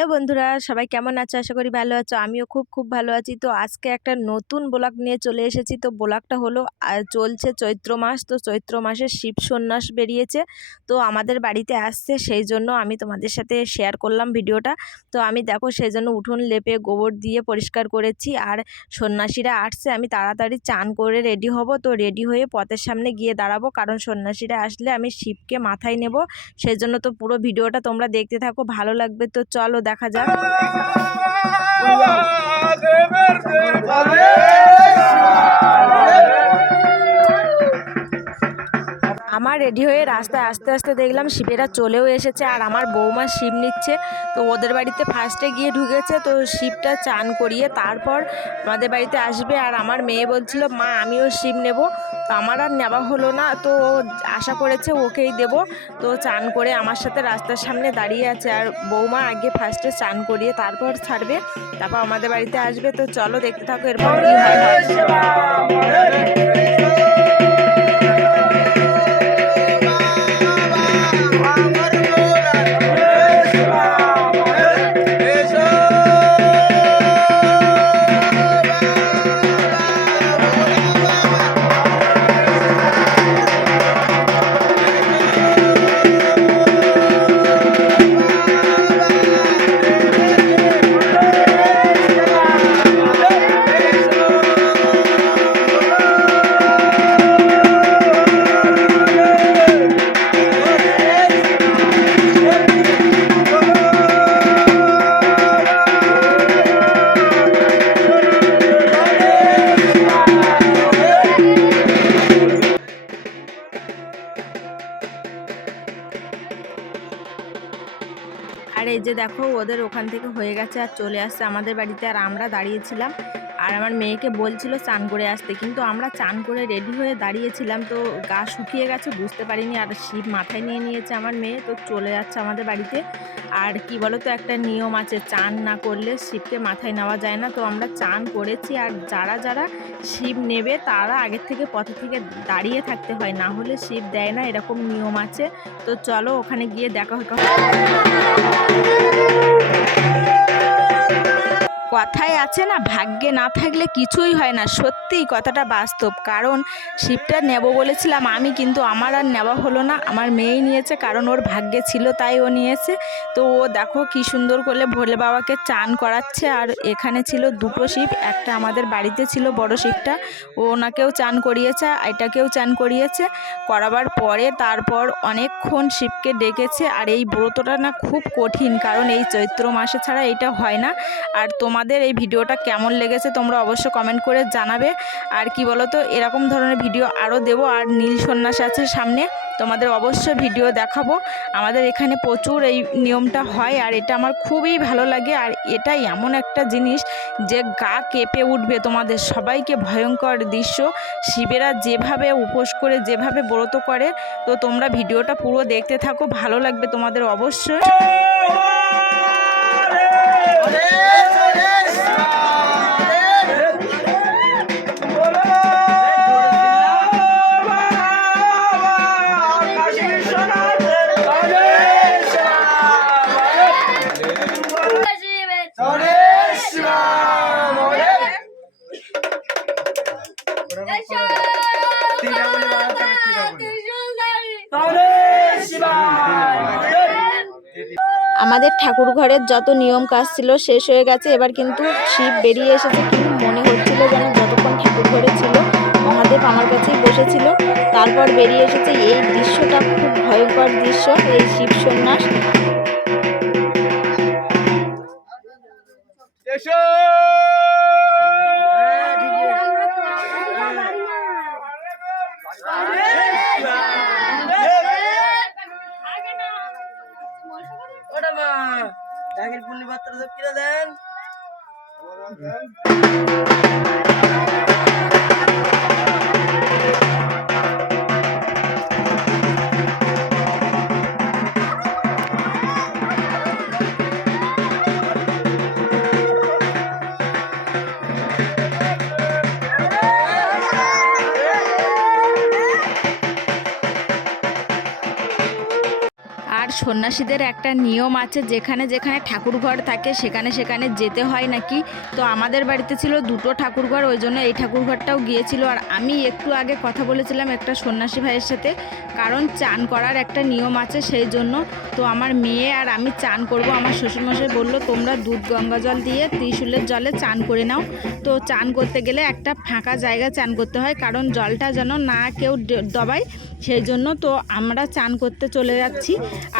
Hello বন্ধুরা, সবাই কেমন আছো? আশা করি ভালো আছো। আমিও খুব খুব ভালো আছি। তো আজকে একটা নতুন ব্লগ নিয়ে চলে এসেছি। তো ব্লগটা হলো চলছে চৈত্র মাস। তো চৈত্র মাসে শিব সন্ন্যাস বেরিয়েছে। তো আমাদের বাড়িতে আসছে, সেই জন্য আমি তোমাদের সাথে শেয়ার করলাম ভিডিওটা। তো আমি দেখো, সেই জন্য উঠোন লেপে গোবর দিয়ে পরিষ্কার করেছি আর সন্ন্যাসীরা আসছে। আমি তাড়াতাড়ি চান করে রেডি হব। তো রেডি হয়ে পথের সামনে গিয়ে দাঁড়াবো। কারণ সন্ন্যাসীরা আসলে আমি শিবকে মাথায় নেব। সেই জন্য তো পুরো ভিডিওটা তোমরা দেখতে থাকো, ভালো লাগবে। তো চলো দেখা যাক আমার রেডি হয়ে রাস্তায় আস্তে আস্তে দেখলাম শিবেরা চলেও এসেছে আর আমার বৌমা শিব নিচ্ছে। তো ওদের বাড়িতে ফার্স্টে গিয়ে ঢুকেছে। তো শিবটা চান করিয়ে তারপর আমাদের বাড়িতে আসবে আর আমার মেয়ে বলছিল, মা, আমিও শিব নেব। তো আমার আর নেওয়া হলো না। তো আশা করেছে ওকেই দেব। তো চান করে আমার সাথে রাস্তার সামনে দাঁড়িয়ে আছে আর বৌমা আগে ফার্স্টে চান করিয়ে তারপর ছাড়বে। তারপর আমাদের বাড়িতে আসবে। তো চলো দেখতে থাকো, এরপর কি হয়। দেখো ওদের ওখান থেকে হয়ে গেছে আর চলে আসছে আমাদের বাড়িতে। আর আমরা দাঁড়িয়েছিলাম আর আমার মেয়েকে বলছিল চান করে আসতে, কিন্তু আমরা চান করে রেডি হয়ে দাঁড়িয়েছিলাম তো গা শুকিয়ে গেছে, বুঝতে পারিনি। আর শিব মাথায় নিয়ে নিয়েছে আমার মেয়ে, তো চলে যাচ্ছে আমাদের বাড়িতে। আর কি বলো তো একটা নিয়ম আছে, চান না করলে শিবকে মাথায় নেওয়া যায় না। তো আমরা চান করেছি, আর যারা যারা শিব নেবে, তারা আগের থেকে পথে থেকে দাঁড়িয়ে থাকতে হয়, না হলে শিব দেয় না, এরকম নিয়ম আছে। তো চলো, ওখানে গিয়ে দেখা হবে কথায় আছে না, ভাগ্যে না থাকলে কিছুই হয় না। সত্যিই কথাটা বাস্তব। কারণ শিপটা নেব বলেছিলাম, আমি কিন্তু আমার আর নেওয়া হলো না। আমার মেয়েই নিয়েছে, কারণ ওর ভাগ্যে ছিল, তাই ও নিয়েছে। তো ও দেখো কি সুন্দর করলে ভোলে বাবাকে চান করাচ্ছে। আর এখানে ছিল দুটো শিপ একটা আমাদের বাড়িতে ছিল বড় শিপটা ও ওনাকেও চান করিয়েছে এটাকেও চান করিয়েছে। করাবার পরে তারপর অনেকক্ষণ শিবকে ডেকেছে। আর এই ব্রতটা না খুব কঠিন, কারণ এই চৈত্র মাসে ছাড়া এটা হয় না। আর তোমাদের এই ভিডিওটা কেমন লেগেছে তোমরা অবশ্য কমেন্ট করে জানাবে। আর কি বলো তো এরকম ধরনের ভিডিও আরও দেবো আর নীল সন্ন্যাস আছে সামনে, তোমাদের অবশ্যই ভিডিও দেখাবো। আমাদের এখানে প্রচুর এই নিয়মটা হয় আর এটা আমার খুবই ভালো লাগে আর এটাই এমন একটা জিনিস যে গা কেঁপে উঠবে তোমাদের সবাইকে ভয়ঙ্কর দৃশ্য। শিবেরা যেভাবে উপোস করে, যেভাবে ব্রত করে, তো তোমরা ভিডিওটা পুরো দেখতে থাকো, ভালো লাগবে তোমাদের অবশ্যই। আমাদের ঠাকুর ঘরের যত নিয়ম কাজ ছিল শেষ হয়ে গেছে। এবার কিন্তু শিব বেরিয়ে এসেছে। কিন্তু মনে হচ্ছিল যেন যতক্ষণ ঠাকুর ঘরে ছিল, মহাদেব আমার কাছেই বসেছিল। তারপর বেরিয়ে এসেছে। এই দৃশ্যটা খুব ভয়ঙ্কর দৃশ্য, এই শিব সন্ন্যাস। ডাকের পূর্ণিমাত্রা কিনে দেন। আর সন্ন্যাসীদের একটা নিয়ম আছে, যেখানে যেখানে ঠাকুর ঘর থাকে সেখানে সেখানে যেতে হয় নাকি? তো আমাদের বাড়িতে ছিল দুটো ঠাকুর ঘর ওই জন্য এই ঠাকুর ঘরটাও গিয়েছিল। আর আমি একটু আগে কথা বলেছিলাম একটা সন্ন্যাসী ভাইয়ের সাথে, কারণ চান করার একটা নিয়ম আছে সেই জন্য। তো আমার মেয়ে আর আমি চান করব। আমার শ্বশুরমশাই বলল, তোমরা দুধ, গঙ্গা জল দিয়ে ত্রিশূলের জলে চান করে নাও। তো চান করতে গেলে একটা ফাঁকা জায়গায় চান করতে হয়, কারণ জলটা যেন না কেউ দবায়। সেই জন্য তো আমরা চান করতে চলে যাচ্ছি।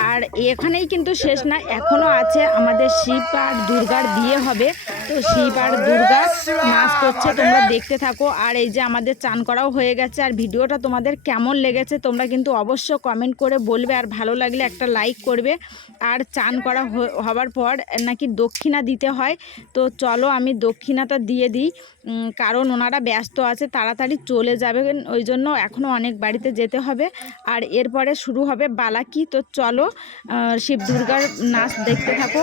আর এখানেই কিন্তু শেষ না এখনও আছে আমাদের শিব আর দুর্গার বিয়ে হবে। তো শিব আর দুর্গা নাচ করছে, তোমরা দেখতে থাকো। আর এই যে আমাদের চান করাও হয়ে গেছে, আর ভিডিওটা তোমাদের কেমন লেগেছে তোমরা কিন্তু অবশ্য কমেন্ট করে বলবে, আর ভালো লাগলে একটা লাইক করবে। আর চান করা হবার পর নাকি দক্ষিণা দিতে হয়। তো চলো আমি দক্ষিণাটা দিয়ে দিই। কারণ ওনারা ব্যস্ত আছে, তাড়াতাড়ি চলে যাবেন। ওই জন্য এখনও অনেক বাড়িতে যেতে হবে। আর এরপরে শুরু হবে বালাকি। তো চলো শিব দুর্গার নাচ দেখতে থাকো।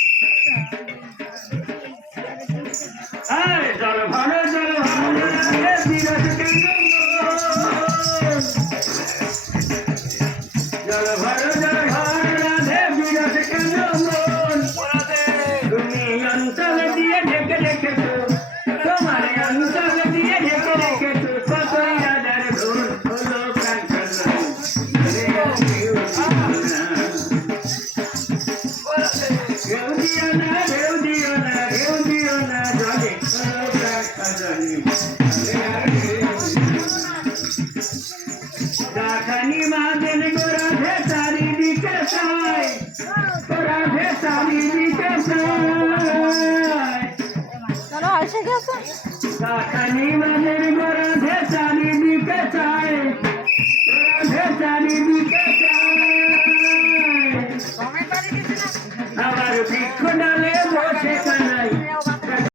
चाली दी के